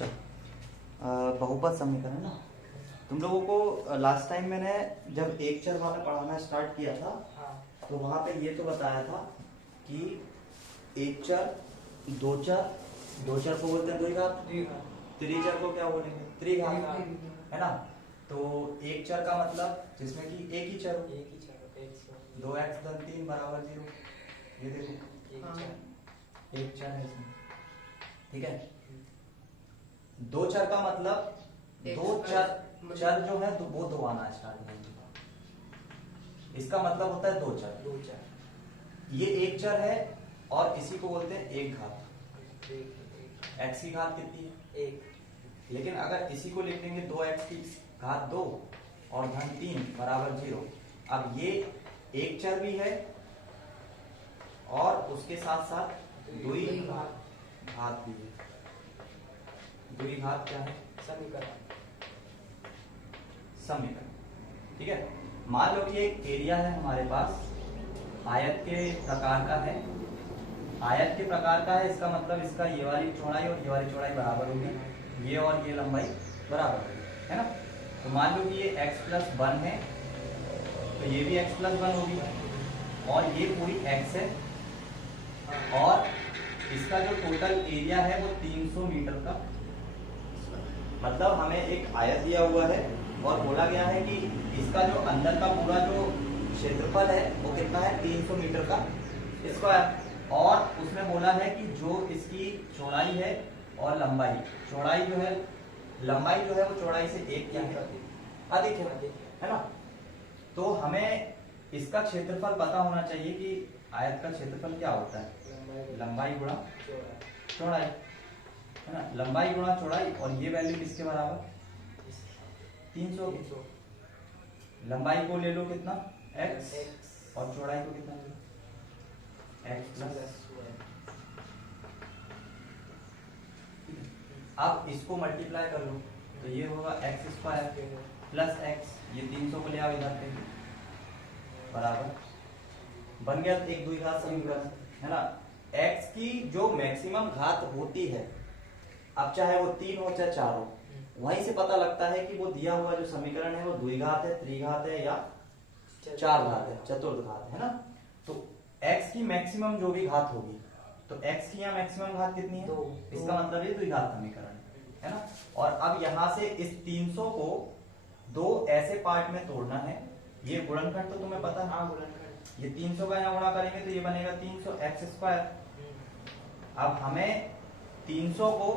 चल बहुपद समीकरण ना, तुम लोगों को लास्ट टाइम मैंने जब एक चर वाला पढ़ाना स्टार्ट किया था तो वहां पे ये तो बताया था कि एक चर, दो चर को बोलते हैं द्विघात, त्रिचर को क्या बोलेंगे त्रिघात, है ना। तो एक चर का मतलब जिसमें कि एक ही चर हो, 2x धन 3 बराबर 0। ये देखो एक चर है इसमें, ठीक है। दो चर का मतलब दो चर जो है तो वो दो आना स्टार्ट होंगे, इसका मतलब होता है दो चर। ये एक चर है और इसी को बोलते हैं एक घात। x की घात कितनी है? एक। लेकिन अगर इसी को लिख देंगे 2x की घात 2 और धन 3 बराबर 0। अब ये एक चर भी है और उसके साथ साथ द्विघात भी है। द्विघात क्या है? समीकरण, ठीक है। मान लो कि एक एरिया है हमारे पास, आयत के प्रकार का है। आयत के प्रकार का है, इसका मतलब इसका ये वाली चौड़ाई और ये वाली चौड़ाई बराबर होगी, ये और ये लंबाई बराबर होगी, है ना। तो मान लो कि ये x प्लस 1 है तो ये भी x प्लस 1 होगी और ये पूरी x है और इसका जो टोटल एरिया है वो 300 मीटर का। मतलब हमें एक आयत दिया हुआ है और बोला गया है कि इसका जो अंदर का पूरा जो क्षेत्रफल है वो कितना है 300 मीटर का स्क्वायर। और उसमें बोला है कि जो इसकी चौड़ाई है और लंबाई, चौड़ाई जो है लंबाई जो है वो चौड़ाई से एक क्या है अधिक है ना। तो हमें इसका क्षेत्रफल पता होना चाहिए कि आयत का क्षेत्रफल क्या होता है, लंबाई गुणा चौड़ाई, है ना। लंबाई गुणा चौड़ाई और ये वैल्यू किसके बराबर 300। लंबाई को ले लो कितना x और चौड़ाई को कितना ले लो x प्लस। अब इसको मल्टीप्लाई कर लो तो ये होगा x स्क्वायर प्लस x, ये 300 को ले आओ इधर पे बराबर बन गया एक द्विघात समीकरण, है ना। x की जो मैक्सिमम घात होती है, अब चाहे वो 3 हो चाहे 4 हो, वहीं से पता लगता है कि वो दिया हुआ जो समीकरण है वो द्विघात है, त्रिघात है या चार घात है, चतुर्घात है ना। तो x की मैक्सिमम जो भी घात होगी, तो x की यहाँ मैक्सिमम घात कितनी है? इसका मतलब ये द्विघात समीकरण है ना। और अब यहाँ से इस 300 को दो ऐसे पार्ट में तोड़ना है। ये गुणनखंड तो तुम्हें पता है, ये 300 का यहाँ गुणा करेंगे तो ये बनेगा 300 x स्क्वायर। अब हमें 300 को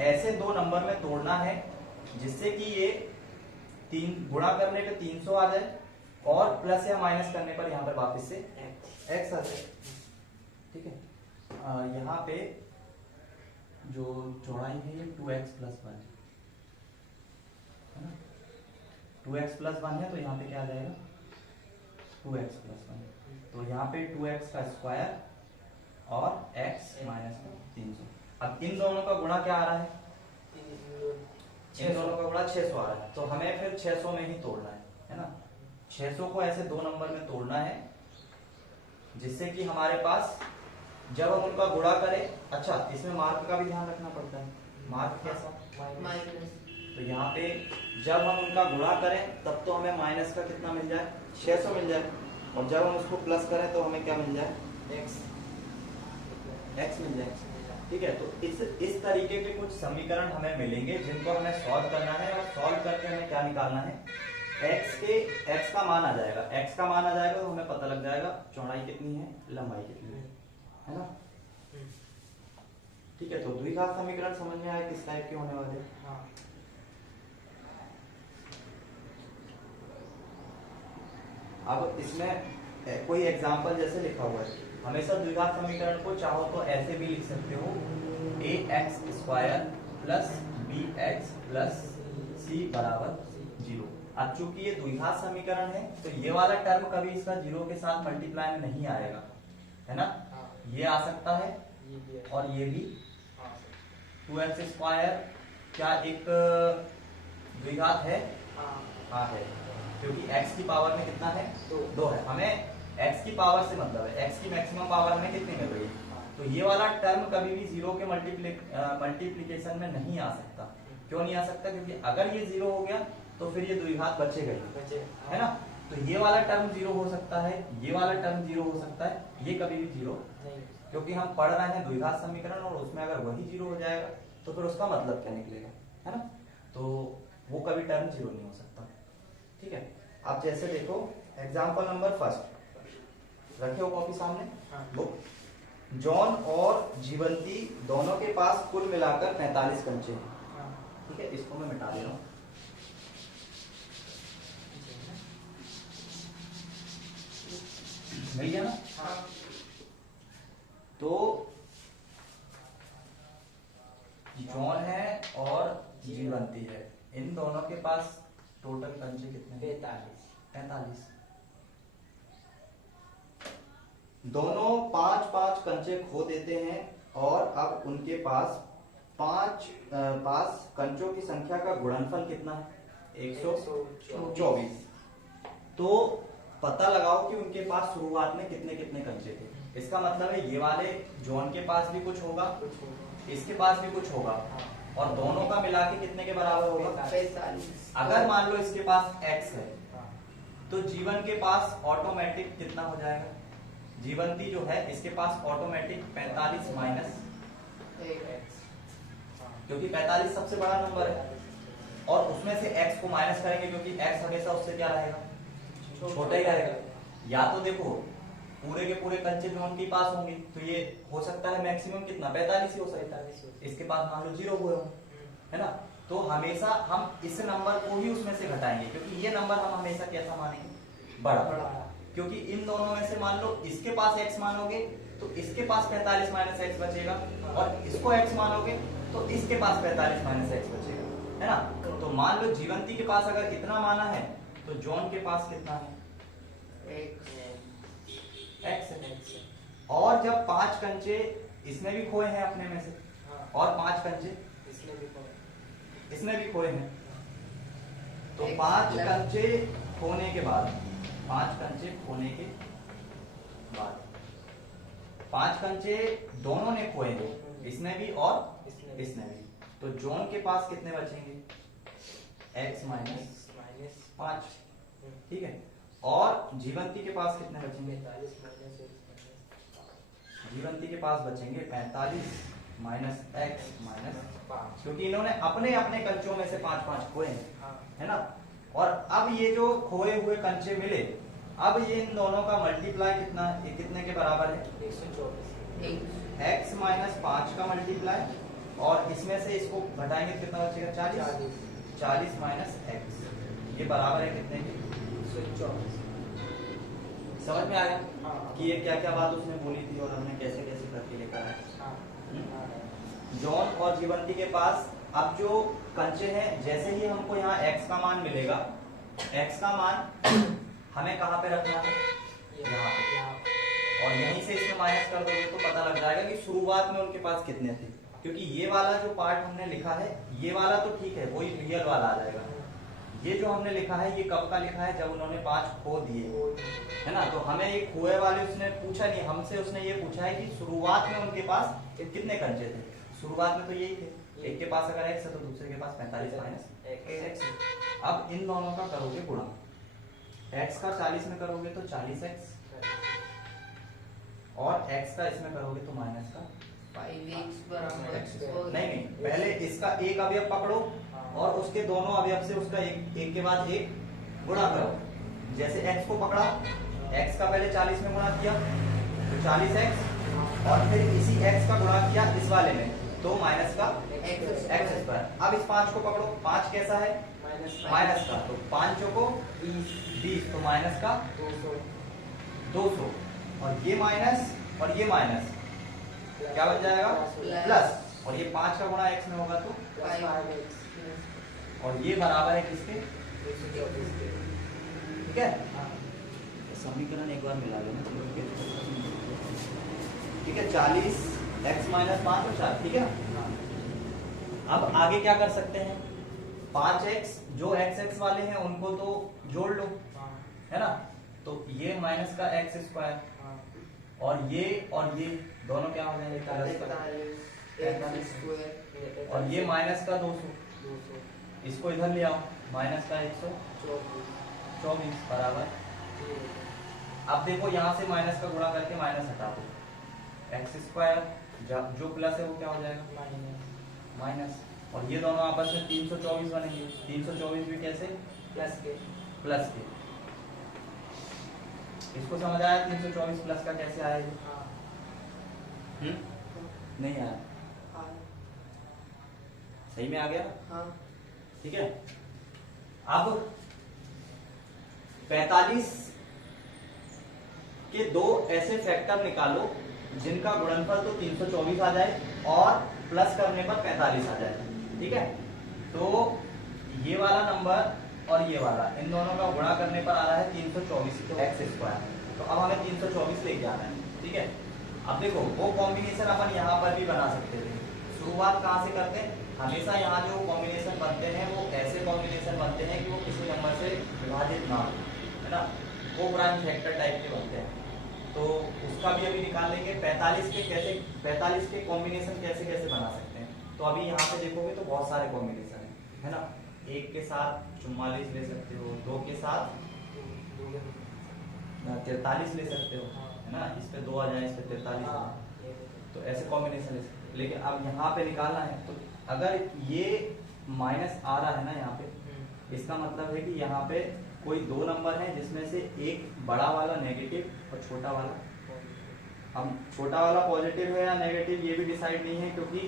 ऐसे दो नंबर में तोड़ना है जिससे कि ये 3 गुणा करने पे 300 आ जाए और प्लस या माइनस करने पर यहाँ पर वापस से x आ जाए, ठीक है। यहाँ पे जो चौड़ाई है ये 2x प्लस 1 है ना, 2x प्लस 1 है तो यहाँ पे क्या आ जाएगा 2x प्लस 1। तो यहाँ पे 2x का स्क्वायर और x माइनस 300। अब इन दोनों का गुणा क्या आ रहा है, इन दोनों का गुणा 600 आ रहा है। तो हमें फिर 600 में ही तोड़ना है ना। 600 को ऐसे दो नंबर में तोड़ना है जिससे कि हमारे पास जब हम उनका गुणा करें, अच्छा इसमें मार्क का भी ध्यान रखना पड़ता है। मार्क कैसा माइनस, तो यहाँ पे जब हम उनका गुणा करें तब तो हमें माइनस का कितना मिल जाए 600 मिल जाए, और जब हम उसको प्लस करें तो हमें क्या मिल जाए x मिल जाए, ठीक है। तो इस तरीके के कुछ समीकरण हमें मिलेंगे जिनको हमें सॉल्व करना है और सॉल्व करके हमें क्या निकालना है, x का मान आ जाएगा। x का मान आ जाएगा तो हमें पता लग जाएगा चौड़ाई कितनी है, लंबाई कितनी है ना। ठीक है, तो द्विघात समीकरण समझ में आया किस टाइप के होने वाले। अब इसमें कोई एग्जांपल जैसे लिखा हुआ है, हमेशा द्विघात समीकरण को चाहो तो ऐसे भी लिख सकते हो, ax square plus bx plus c बराबर 0। अब चूंकि ये द्विघात समीकरण है तो ये वाला टर्म कभी इसका 0 के साथ मल्टीप्लाई में नहीं आएगा, है ना। ये आ सकता है और ये भी 2x स्क्वायर क्या एक द्विघात है? हाँ है, क्योंकि x की पावर में कितना है 2 है। हमें x की पावर से मतलब है, x की मैक्सिमम पावर हमें कितनी मिल रही है तो ये वाला टर्म कभी भी जीरो के मल्टीप्लीकेशन में नहीं आ सकता। क्यों नहीं आ सकता? क्योंकि अगर ये जीरो हो गया तो फिर ये द्विघात बचेगा ही, है ना। तो ये वाला टर्म जीरो हो सकता है, ये वाला टर्म जीरो हो सकता है, ये कभी भी जीरो नहीं, क्योंकि हम पढ़ रहे हैं द्विघात समीकरण, और उसमें अगर वही जीरो हो जाएगा तो फिर उसका मतलब क्या निकलेगा, है ना। तो वो कभी टर्म जीरो नहीं हो सकता। ठीक है, आप जैसे देखो एग्जाम्पल नंबर फर्स्ट रखे हो कॉपी सामने बुक। जॉन और जीवंती दोनों के पास कुल मिलाकर 45 कंचे हैं। ठीक है, इसको मैं मिटा दे रहा हूं। मिल गया ना? तो जॉन है और जीवंती है, इन दोनों के पास टोटल कंचे कितने? 45। दोनों 5-5 कंचे खो देते हैं और अब उनके पास पास कंचों की संख्या का गुणनफल कितना है? 124। तो पता लगाओ कि उनके पास शुरुआत में कितने कितने कंचे थे। इसका मतलब है ये वाले जॉन के पास भी कुछ होगा, इसके पास भी कुछ होगा, और दोनों का मिला के कितने के बराबर होगा? 45। अगर मान लो इसके पास x है तो जीवन के पास ऑटोमेटिक कितना हो जाएगा? जीवंती जो है इसके पास ऑटोमेटिक 45 माइनस x, क्योंकि 45 सबसे बड़ा नंबर है, और उसमें से x को माइनस करेंगे क्योंकि x हमेशा उससे क्या रहेगा? छोटा ही रहेगा। या तो देखो पूरे के पूरे कंचे जो उनके पास होंगे तो ये हो सकता है मैक्सिमम कितना? 45 ही हो सकता है। इसके पास मान लो 0 हुए होंगे, है ना। तो हमेशा हम इस नंबर को ही उसमें से घटाएंगे, क्योंकि ये नंबर हम हमेशा कैसा मानेंगे? बड़ा। क्योंकि इन दोनों में से मान लो इसके पास x मानोगे तो इसके पास 45 माइनस एक्स बचेगा, और इसको x मानोगे तो इसके पास 45 माइनस एक्स बचेगा, है ना। तो मान लो जीवंती के पास अगर इतना माना है तो जॉन के पास कितना है? x है। और जब 5 कंचे इसमें भी खोए हैं अपने में से, और 5 कंचे इसमें भी खोए हैं, तो 5 कंचे खोने के बाद 5 कंचे दोनों ने खोए हैं, इसमें भी और इसमें भी। तो जॉन के पास कितने बचेंगे? x minus 5। ठीक है, और जीवंती के पास कितने बचेंगे? जीवंती के पास बचेंगे 45 माइनस x माइनस 5, क्योंकि इन्होंने अपने अपने कंचों में से 5-5 खोए हैं, है ना। और अब ये जो खोए हुए कंचे मिले, अब ये इन दोनों का मल्टीप्लाई कितना, ये कितने के बराबर है? 124। x माइनस 5 का मल्टीप्लाई, और इसमें से इसको घटाएंगे तो कितना बचेगा? 40 माइनस x, ये बराबर है कितने के? 124। समझ में आया कि ये क्या क्या बात उसने बोली थी और हमने कैसे कैसे करके लेकर आए। जॉन और जीवंती के पास अब जो कंचे हैं, जैसे ही हमको यहाँ x का मान मिलेगा, x का मान हमें कहाँ पे रखना है? यहाँ पे, और यहीं से इसमें माइनस कर दोगे तो पता लग जाएगा कि शुरुआत में उनके पास कितने थे। क्योंकि ये वाला जो पार्ट हमने लिखा है, ये वाला तो ठीक है, वही रियल वाला आ जाएगा। ये जो हमने लिखा है ये कब का लिखा है? जब उन्होंने 5 खो दिए, है ना। तो हमें ये खोए वाले उसने पूछा नहीं, हमसे उसने ये पूछा है कि शुरुआत में उनके पास कितने कंचे थे। शुरुआत में तो यही थे, एक के पास अगर x है तो दूसरे के पास 45 माइनस x। अब इन दोनों का करोगे गुणा, x का 40 में करोगे तो 40x, और x का इसमें करोगे तो माइनस का 5x बराबर नहीं, पहले इसका एक अवयव पकड़ो और उसके दोनों अवयव से उसका एक के बाद एक गुणा करो। जैसे x को पकड़ा, x का पहले 40 में गुणा किया तो 40x, और फिर इसी x का गुणा किया इस वाले में तो माइनस का x स्क्वायर। अब इस 5 को पकड़ो, 5 कैसा है? माइनस का, तो 5 को 20, तो माइनस का 200, और ये माइनस और ये माइनस क्या बन जाएगा? प्लस, और ये 5 का गुणा x में होगा तो 5x, और ये बराबर है किसके? ठीक है, समीकरण एक बार मिला लेना। ठीक है, 40 x माइनस 5 और 4, ठीक है ना। अब आगे क्या कर सकते हैं? 5x जो x वाले हैं उनको तो जोड़ लो, है ना। तो ये माइनस का x स्क्वायर, और ये दोनों क्या हो जाएंगे? और ये माइनस का 200, इसको इधर ले आओ, माइनस का 124 बराबर। अब देखो यहाँ से माइनस का गुणा करके माइनस हटा दो, एक्स स्क्वायर जो प्लस है वो क्या हो जाएगा? माइनस। और ये दोनों आपस में 324 बनेंगे। 324 भी कैसे? प्लस के। इसको समझ आया? 324 प्लस का कैसे आएगा? नहीं आया? सही में आ गया? ठीक है। अब 45 के दो ऐसे फैक्टर निकालो जिनका गुणनफल तो 324 आ जाए और प्लस करने पर 45 आ जाए। ठीक है, तो ये वाला नंबर और ये वाला, इन दोनों का गुणा करने पर आ रहा है 324 एक्स स्क्वायर। तो अब हमें 324 लेके आना है। ठीक है, अब देखो वो कॉम्बिनेशन अपन यहाँ पर भी बना सकते थे। शुरुआत कहाँ से करते हैं? हमेशा यहाँ जो कॉम्बिनेशन बनते हैं वो ऐसे कॉम्बिनेशन बनते हैं कि वो किसी नंबर से विभाजित ना हो, है ना, वो प्राइम फैक्टर टाइप के बनते हैं। तो उसका भी अभी निकाल लेंगे। 45 के कॉम्बिनेशन कैसे कैसे बना सकते हैं। तो अभी यहाँ पे देखोगे तो बहुत सारे कॉम्बिनेशन है ना। 1 के साथ 44 ले सकते हो, 2 के साथ 43 ले सकते हो, है ना, इस पे 2 आ जाए, इस पे 43 आ जाए, तो ऐसे कॉम्बिनेशन ले सकते हो। लेकिन अब यहाँ पे निकालना है तो अगर ये माइनस आ रहा है ना यहाँ पे, इसका मतलब है कि यहाँ पे कोई दो नंबर है जिसमें से एक बड़ा वाला नेगेटिव और छोटा वाला। अब छोटा वाला पॉजिटिव है या नेगेटिव ये भी डिसाइड नहीं है, क्योंकि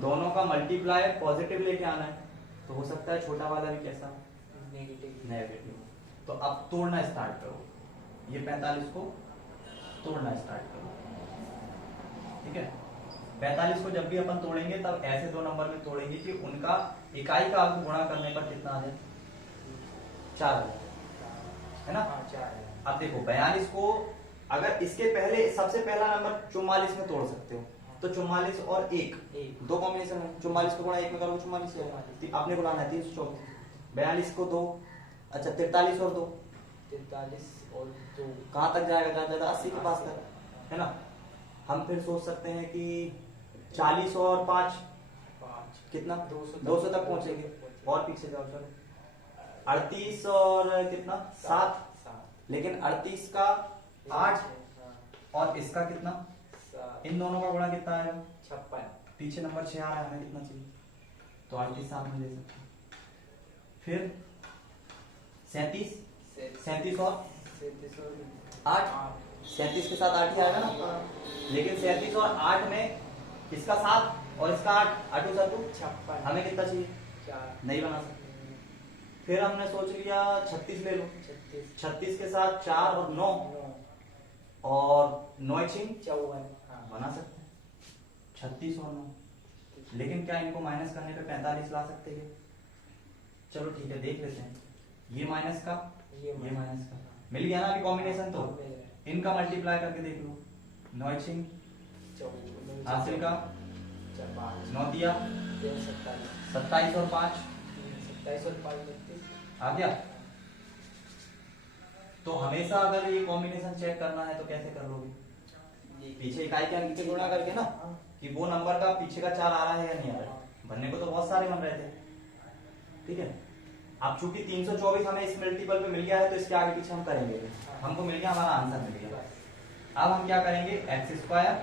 दोनों का मल्टीप्लाई पॉजिटिव लेके आना है। तो हो सकता है छोटा वाला भी कैसा? नेगेटिव। तो अब तोड़ना स्टार्ट करो, ये 45 को तोड़ना स्टार्ट करो। ठीक है, 45 को जब भी अपन तोड़ेंगे तब ऐसे दो नंबर में तोड़ेंगे कि उनका इकाई का अंक गुणा करने पर कितना आ जाए? 4 आ जाए, है ना। अब देखो 42 को अगर इसके पहले सबसे पहला नंबर 44 में तोड़ सकते हो, तो 44 और 1 दो कॉम्बिनेशन है। 44 को गुणा 1 में करोगे 44 आपने गुणाना है 324। 42 को 2, अच्छा 43 और 2 कहाँ तक जाएगा? ज्यादा 80 के पास तक, है ना। हम फिर सोच सकते हैं कि 40 और 5 कितना? 200 तक पहुंचेंगे। और पीछे जाओ, चलो 38 और कितना? 7। लेकिन 38 का 8 और इसका कितना? इन दोनों का गुणा कितना आएगा? 56। पीछे नंबर 6 आ रहा है, हमें कितना चाहिए? तो 38 साथ में ले सकते हैं। फिर 37 और 8, 37 के साथ 8 ही आएगा ना। लेकिन 37 और 8 में इसका 7 और इसका 8 56, हमें कितना चाहिए? 4। नहीं बना सकते। फिर हमने सोच लिया 36 ले लो। 36 के साथ 4 और 9 और 9 54 बना सकते हैं। 36 और 9। लेकिन क्या इनको माइनस करने पे 45 ला सकते हैं? चलो ठीक है, देख लेते हैं। ये माइनस का ये माइनस का मिल गया ना अभी कॉम्बिनेशन। तो इनका मल्टीप्लाई करके देख लो। 9 हासिल का 9 दिया 27 और 5 आ गया। तो हमेशा अगर ये कॉम्बिनेशन चेक करना है तो कैसे कर लोगे? पीछे इकाई के अंक से गुणा करके ना, कि वो नंबर का पीछे का 4 आ रहा है या नहीं आ रहा है। बनने को तो बहुत सारे बन रहे थे। ठीक है, अब चूंकि 324 हमें इस मल्टीपल पे मिल गया है तो इसके आगे पीछे हम करेंगे। हमको मिल गया, हमारा आंसर मिल गया। अब हम क्या करेंगे? एक्स स्क्वायर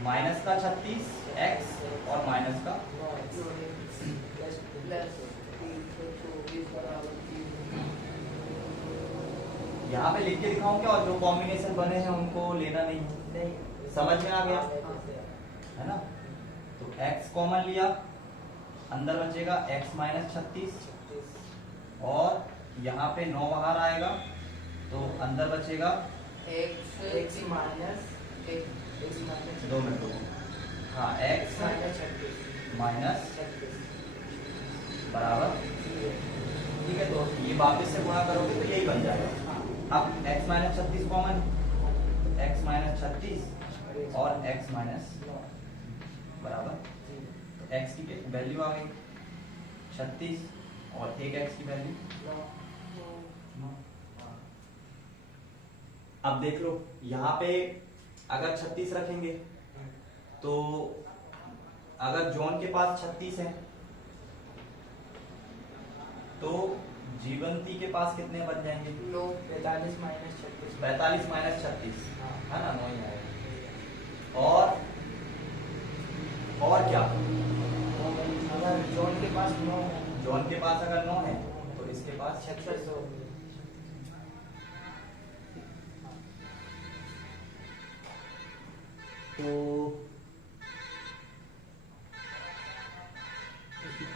माइनस का 36 एक्स और माइनस का यहाँ पे लिख के दिखाऊं क्या? और जो कॉम्बिनेशन बने हैं उनको लेना नहीं, समझ में आ गया है ना। तो x कॉमन लिया, अंदर बचेगा x माइनस 36 और यहाँ पे 9 बाहर आएगा तो अंदर बचेगा x माइनस 2 मिनट रुको, हाँ x माइनस बराबर। ठीक है, तो ये वापस से गुणा करोगे तो यही बन जाएगा। अब x minus 36 common, x minus 36 और x माइनस बराबर, तो x की वैल्यू आ गई 36 और एक x की वैल्यू 9। अब देख लो यहाँ पे अगर 36 रखेंगे तो अगर जॉन के पास 36 है तो जीवंती के पास कितने बन जाएंगे? 9 45 माइनस 36 45 माइनस 36 है ना, 9 ही आएगा। और क्या? अगर जॉन के पास 9 है, जॉन के पास अगर 9 है तो इसके पास 36 हो। तो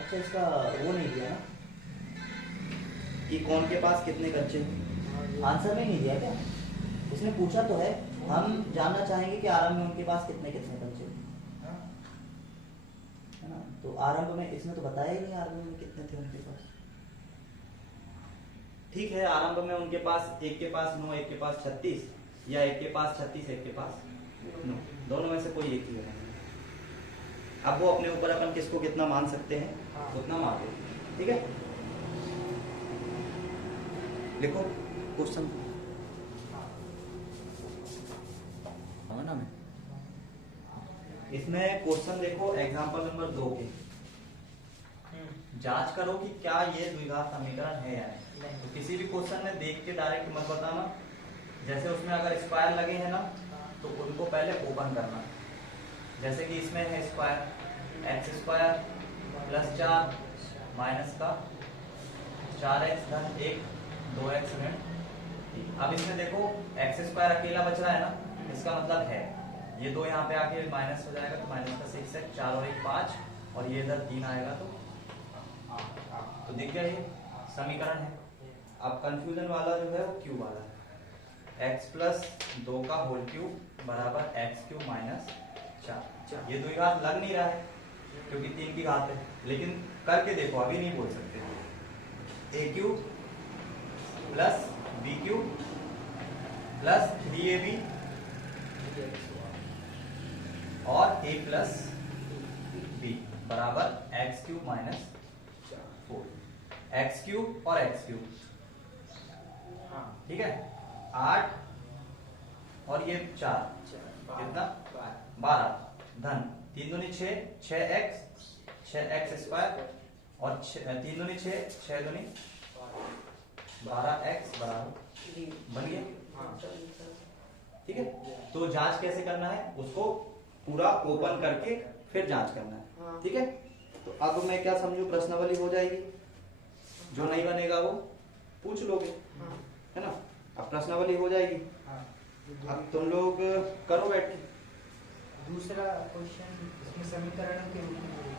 अच्छा, इसका वो नहीं दिया ना कि कौन के पास कितने कच्चे, आंसर में नहीं दिया क्या? इसने पूछा तो है, हम जानना चाहेंगे कि आरंभ में उनके पास कितने कितने कच्चे है ना। तो आरंभ में इसने तो बताया ही नहीं आरंभ में कितने थे उनके पास। ठीक है, आरंभ में उनके पास एक के पास 9, एक के पास 36, या एक के पास 36, एक के पास 9, दोनों में से कोई एक ही है। अब वो अपने ऊपर अपन किसको कितना मान सकते हैं उतना मान लो। ठीक है, देखो क्वेश्चन ना में इसमें क्वेश्चन देखो एग्जांपल नंबर 2 के, जांच करो कि क्या ये द्विघात समीकरण है या नहीं। तो किसी भी क्वेश्चन में देख के डायरेक्ट मत बताना, जैसे उसमें अगर स्क्वायर लगे हैं ना तो उनको पहले ओपन करना। जैसे कि इसमें है square x square plus 4 minus का 4x धन 1 2x ऋण। अब इसमें देखो एक्स स्क्वायर अकेला बच रहा है ना, इसका मतलब है ये 2 यहाँ पे आके माइनस हो जाएगा तो माइनस का 6 है, 4 और 1 5, और ये इधर 3 आएगा तो दिख गया ये समीकरण है। अब कंफ्यूजन वाला जो है वो क्यूब वाला है, x प्लस 2 का होल क्यूब बराबर एक्स क्यूब माइनस 4। ये द्विघात लग नहीं रहा है क्योंकि 3 की घात है, लेकिन करके देखो, अभी नहीं बोल सकते। A cube plus b cube plus 3ab और a प्लस बी बराबर x cube minus 4। X cube और एक्स क्यूब, ठीक है, 8 और ये 4 कितना 12 धन 3 दूनी 6 6x 6x स्क्वायर और 3 दूनी 6 6 दूनी 12x बराबर बन गया। ठीक है, तो जांच कैसे करना है उसको पूरा ओपन करके फिर जांच करना है। ठीक है, तो अब मैं क्या समझू, प्रश्नावली हो जाएगी, जो नहीं बनेगा वो पूछ लोगे, है ना। अब प्रश्नावली हो जाएगी, अब तुम लोग करो बैठ के। दूसरा क्वेश्चन इसमें समीकरण के रूप में